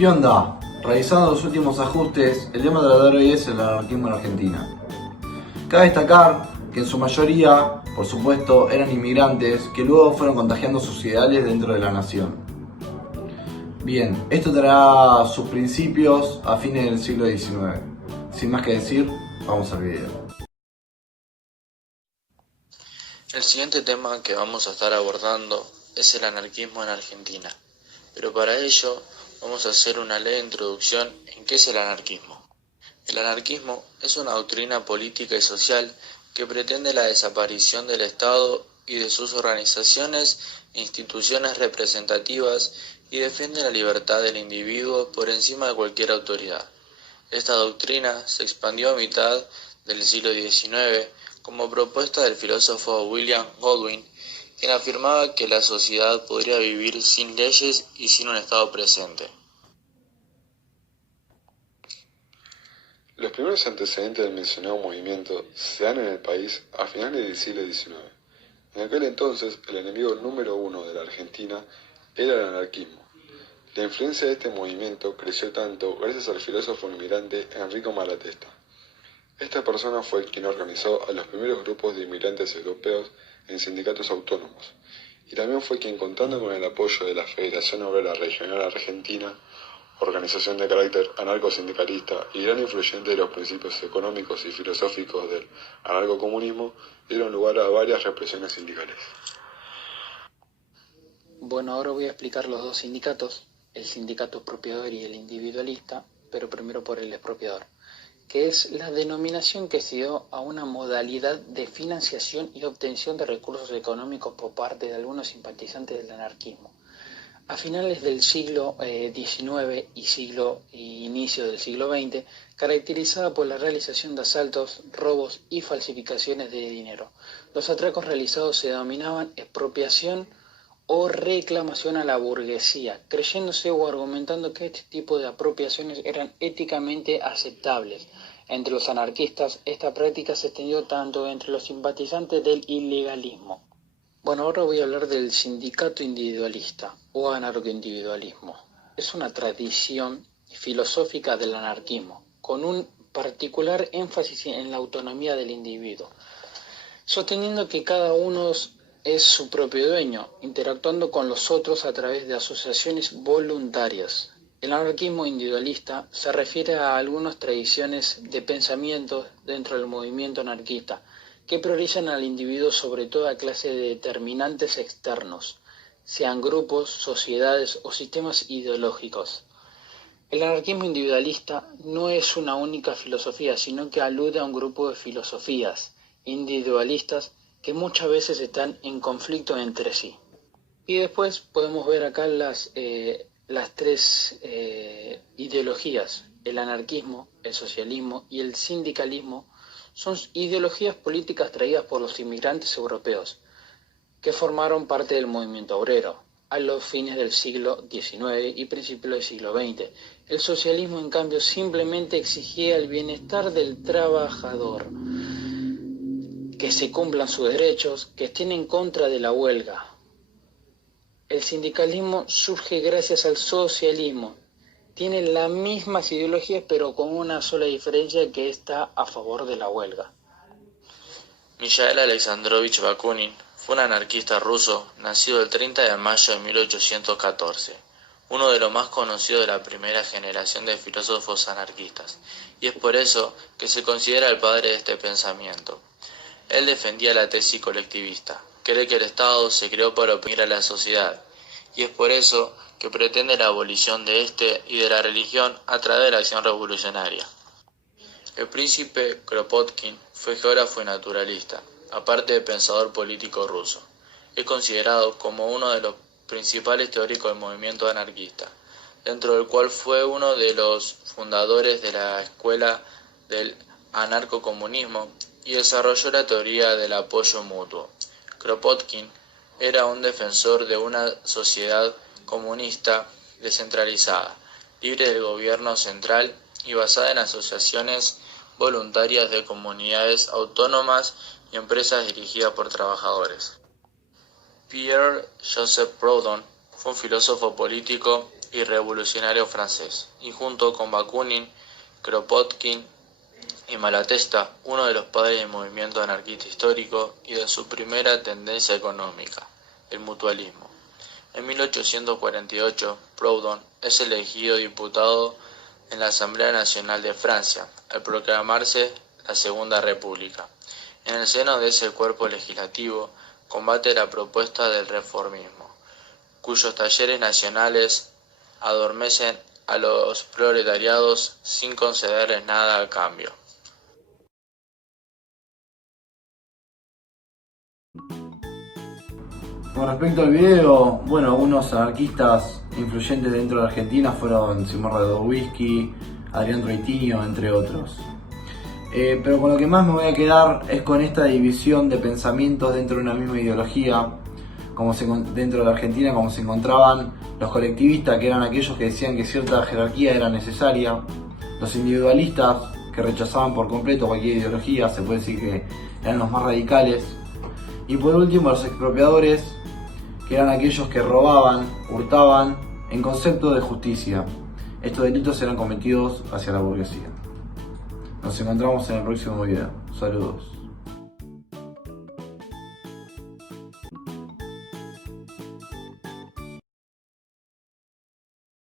¿Qué onda? Revisando los últimos ajustes, el tema de tratar hoy es el anarquismo en Argentina. Cabe destacar que en su mayoría, por supuesto, eran inmigrantes que luego fueron contagiando sus ideales dentro de la nación. Bien, esto traerá sus principios a fines del siglo XIX. Sin más que decir, vamos al video. El siguiente tema que vamos a estar abordando es el anarquismo en Argentina, pero para ello vamos a hacer una leve introducción en qué es el anarquismo. El anarquismo es una doctrina política y social que pretende la desaparición del Estado y de sus organizaciones e instituciones representativas y defiende la libertad del individuo por encima de cualquier autoridad. Esta doctrina se expandió a mitad del siglo XIX como propuesta del filósofo William Godwin, quien afirmaba que la sociedad podría vivir sin leyes y sin un Estado presente. Los primeros antecedentes del mencionado movimiento se dan en el país a finales del siglo XIX. En aquel entonces, el enemigo número uno de la Argentina era el anarquismo. La influencia de este movimiento creció tanto gracias al filósofo inmigrante Enrico Malatesta. Esta persona fue quien organizó a los primeros grupos de inmigrantes europeos en sindicatos autónomos, y también fue quien, contando con el apoyo de la Federación Obrera Regional Argentina, organización de carácter anarcosindicalista y gran influyente de los principios económicos y filosóficos del anarcocomunismo, dieron lugar a varias represiones sindicales. Bueno, ahora voy a explicar los dos sindicatos, el sindicato expropiador y el individualista, pero primero por el expropiador, que es la denominación que se dio a una modalidad de financiación y obtención de recursos económicos por parte de algunos simpatizantes del anarquismo. A finales del siglo XIX y inicio del siglo XX, caracterizada por la realización de asaltos, robos y falsificaciones de dinero. Los atracos realizados se denominaban expropiación o reclamación a la burguesía, creyéndose o argumentando que este tipo de apropiaciones eran éticamente aceptables. Entre los anarquistas, esta práctica se extendió tanto entre los simpatizantes del ilegalismo. Bueno, ahora voy a hablar del sindicato individualista o anarcoindividualismo. Es una tradición filosófica del anarquismo, con un particular énfasis en la autonomía del individuo, sosteniendo que cada uno es su propio dueño, interactuando con los otros a través de asociaciones voluntarias. El anarquismo individualista se refiere a algunas tradiciones de pensamiento dentro del movimiento anarquista, que priorizan al individuo sobre toda clase de determinantes externos, sean grupos, sociedades o sistemas ideológicos. El anarquismo individualista no es una única filosofía, sino que alude a un grupo de filosofías individualistas que muchas veces están en conflicto entre sí. Y después podemos ver acá las tres ideologías, el anarquismo, el socialismo y el sindicalismo. Son ideologías políticas traídas por los inmigrantes europeos, que formaron parte del movimiento obrero a los fines del siglo XIX y principios del siglo XX. El socialismo, en cambio, simplemente exigía el bienestar del trabajador, que se cumplan sus derechos, que estén en contra de la huelga. El sindicalismo surge gracias al socialismo. Tienen las mismas ideologías, pero con una sola diferencia, que está a favor de la huelga. Mijail Alexandrovich Bakunin fue un anarquista ruso nacido el 30 de mayo de 1814, uno de los más conocidos de la primera generación de filósofos anarquistas, y es por eso que se considera el padre de este pensamiento. Él defendía la tesis colectivista, cree que el Estado se creó para oprimir a la sociedad, y es por eso que pretende la abolición de este y de la religión a través de la acción revolucionaria. El príncipe Kropotkin fue geógrafo y naturalista, aparte de pensador político ruso. Es considerado como uno de los principales teóricos del movimiento anarquista, dentro del cual fue uno de los fundadores de la escuela del anarcocomunismo y desarrolló la teoría del apoyo mutuo. Kropotkin era un defensor de una sociedad comunista descentralizada, libre del gobierno central y basada en asociaciones voluntarias de comunidades autónomas y empresas dirigidas por trabajadores. Pierre Joseph Proudhon fue un filósofo político y revolucionario francés, y junto con Bakunin, Kropotkin y Malatesta, uno de los padres del movimiento anarquista histórico y de su primera tendencia económica, el mutualismo. En 1848, Proudhon es elegido diputado en la Asamblea Nacional de Francia, al proclamarse la Segunda República. En el seno de ese cuerpo legislativo, combate la propuesta del reformismo, cuyos talleres nacionales adormecen a los proletariados sin concederles nada a cambio. Con respecto al video, bueno, algunos anarquistas influyentes dentro de la Argentina fueron Simón Radowisky, Adrián Troitiño, entre otros. Pero con lo que más me voy a quedar es con esta división de pensamientos dentro de una misma ideología, dentro de la Argentina, como se encontraban los colectivistas, que eran aquellos que decían que cierta jerarquía era necesaria, los individualistas, que rechazaban por completo cualquier ideología, se puede decir que eran los más radicales, y por último los expropiadores, que eran aquellos que robaban, hurtaban, en concepto de justicia. Estos delitos eran cometidos hacia la burguesía. Nos encontramos en el próximo video. Saludos.